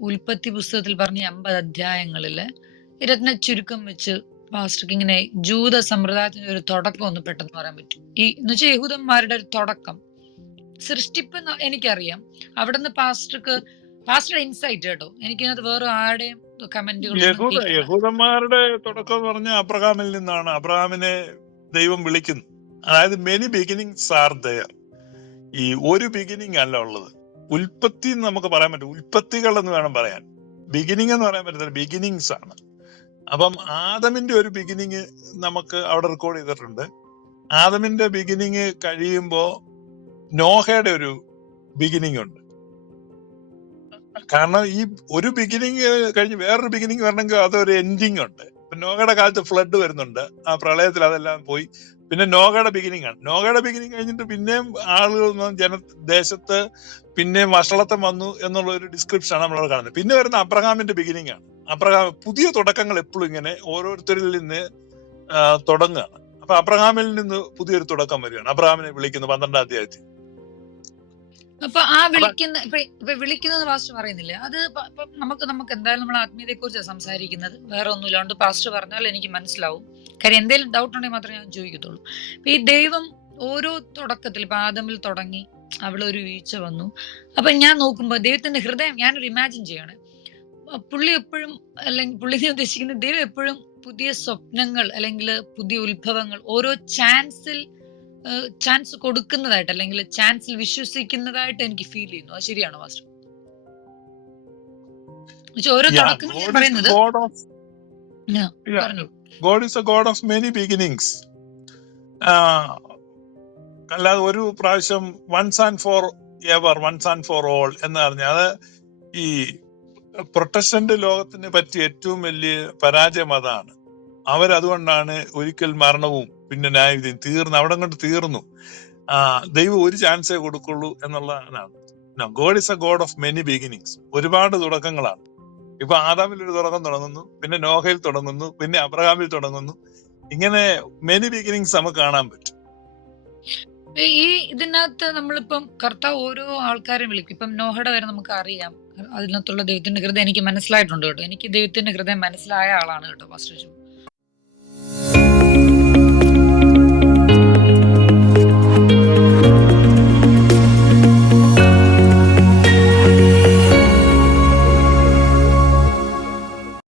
ഉൽപ്പത്തി പുസ്തകത്തിൽ പറഞ്ഞ അമ്പത് അധ്യായങ്ങളിൽ രത്ന ചുരുക്കം വെച്ച് പാസ്റ്റർക്ക് ഇങ്ങനെ ജൂത സമ്പ്രദായത്തിന്റെ ഒരു തുടക്കം ഒന്ന് പെട്ടെന്ന് പറയാൻ പറ്റും. ഈ എന്ന് വെച്ചാൽ യഹൂദന്മാരുടെ ഒരു തുടക്കം. സൃഷ്ടിപ്പ് എനിക്കറിയാം. അവിടെ നിന്ന് പാസ്റ്റർക്ക് പാസ്റ്റർ ഇൻസൈറ്റ് കേട്ടോ. എനിക്കതിനകത്ത് വേറെ ആരുടെയും യഹൂദന്മാരുടെ തുടക്കം പറഞ്ഞ അബ്രഹാമിൽ നിന്നാണ്. അബ്രഹാമിനെ ദൈവം വിളിക്കുന്നു. അതായത് മെനി ബിഗിനിങ്സ് ആർ ദയർ ഈ ഒരു ബിഗിനിങ് അല്ല ഉള്ളത്. ഉൽപ്പത്തി എന്ന് നമുക്ക് പറയാൻ പറ്റും. ഉൽപ്പത്തികൾ എന്ന് വേണം പറയാൻ. ബിഗിനിങ് എന്ന് പറയാൻ പറ്റത്തില്ല. ബിഗിനിങ്സ് ആണ്. അപ്പം ആദമിന്റെ ഒരു ബിഗിനിങ് നമുക്ക് അവിടെ റെക്കോർഡ് ചെയ്തിട്ടുണ്ട്. ആദമിന്റെ ബിഗിനിങ് കഴിയുമ്പോ നോഹയുടെ ഒരു ബിഗിനിങ് ഉണ്ട്. കാരണം ഈ ഒരു ബിഗിനിങ് കഴിഞ്ഞ് വേറൊരു ബിഗിനിങ് വരണമെങ്കിൽ അതൊരു എൻഡിങ് ഉണ്ട്. നോഹയുടെ കാലത്ത് ഫ്ലഡ് വരുന്നുണ്ട്. ആ പ്രളയത്തിൽ അതെല്ലാം പോയി. പിന്നെ നോഗയുടെ ബിഗിനിങ് ആണ്. നോഗയുടെ ബിഗിനിങ് കഴിഞ്ഞിട്ട് പിന്നെയും ആളുകൾ ജന ദേശത്ത് പിന്നെയും വഷളത്തം വന്നു എന്നുള്ള ഒരു ഡിസ്ക്രിപ്ഷൻ ആണ് നമ്മളവിടെ കാണുന്നത്. പിന്നെ വരുന്ന അബ്രഹാമിന്റെ ബിഗിനിങ് ആണ്. അബ്രഹാം പുതിയ തുടക്കങ്ങൾ എപ്പോഴും ഇങ്ങനെ ഓരോരുത്തരിൽ നിന്ന് തുടങ്ങുകയാണ്. അപ്പൊ അബ്രഹാമിൽ നിന്ന് പുതിയൊരു തുടക്കം വരികയാണ്. അബ്രഹാമിനെ വിളിക്കുന്നു പന്ത്രണ്ടാം അധ്യായത്തിൽ. അപ്പൊ ആ വിളിക്കുന്ന വിളിക്കുന്നത് പാസ്റ്റർ പറയുന്നില്ല? അത് നമുക്ക് നമുക്ക് എന്തായാലും നമ്മൾ ആത്മീയതയെ കുറിച്ച് സംസാരിക്കുന്നത്. വേറെ ഒന്നുമില്ല. അതുകൊണ്ട് പാസ്റ്റർ പറഞ്ഞാൽ എനിക്ക് മനസ്സിലാവും. കാര്യം എന്തെങ്കിലും ഡൗട്ട് ഉണ്ടെങ്കിൽ മാത്രമേ ഞാൻ ചോദിക്കത്തുള്ളൂ. ഇപ്പൊ ഈ ദൈവം ഓരോ തുടക്കത്തിൽ ഇപ്പൊ ആദമിൽ തുടങ്ങി അവിടെ ഒരു വീഴ്ച വന്നു. അപ്പൊ ഞാൻ നോക്കുമ്പോ ദൈവത്തിന്റെ ഹൃദയം ഞാനൊരു ഇമാജിൻ ചെയ്യാണ് പുള്ളി എപ്പോഴും അല്ലെങ്കിൽ പുള്ളി ഉദ്ദേശിക്കുന്ന ദൈവം എപ്പോഴും പുതിയ സ്വപ്നങ്ങൾ അല്ലെങ്കിൽ പുതിയ ഉത്ഭവങ്ങൾ ഓരോ ചാൻസിൽ ചാൻസ് കൊടുക്കുന്നതായിട്ട് അല്ലെങ്കിൽ ചാൻസിൽ വിശ്വസിക്കുന്നതായിട്ട് എനിക്ക് ഫീൽ ചെയ്യുന്നു. അത് ശരിയാണോ മാസ്റ്റർ? ഓരോ the പറയുന്നത് God is a god of many beginnings അല്ലാതെ ഒരു പ്രാവശ്യം once and for ever once and for all എന്ന് പറഞ്ഞാൽ അത് ഈ പ്രൊട്ടസ്റ്റന്റ് ലോകത്തിനെ പറ്റി ഏറ്റവും വലിയ പരാജയം അതാണ്. അവരതുകൊണ്ടാണ് ഒരിക്കൽ മരണവും പിന്നെ ന്യായവിധിയും തീർന്നു അവിടെ കൊണ്ട് തീർന്നു. ആ ദൈവം ഒരു ചാൻസേ കൊടുക്കുള്ളൂ എന്നുള്ളതാണ് god is a god of many beginnings ഒരുപാട് തുടക്കങ്ങളാണ്. ഇപ്പൊ ആദാമിൽ ഒരു തുടക്കം തുടങ്ങുന്നു പിന്നെ നോഹയിൽ തുടങ്ങുന്നു പിന്നെ അബ്രഹാമിൽ തുടങ്ങുന്നു. ഇങ്ങനെ മെനി ബിഗിനിങ്സ് നമുക്ക് കാണാൻ പറ്റും. ഈ ഇതിനകത്ത് നമ്മളിപ്പം കർത്താവ് ഓരോ ആൾക്കാരെ വിളിക്കും. ഇപ്പം നോഹയുടെ വരെ നമുക്ക് അറിയാം. അതിനകത്തുള്ള ദൈവത്തിന്റെ ഹൃദയം എനിക്ക് മനസ്സിലായിട്ടുണ്ട് കേട്ടോ. എനിക്ക് ദൈവത്തിന്റെ ഹൃദയം മനസ്സിലായ ആളാണ് കേട്ടോ മാസ്റ്റർ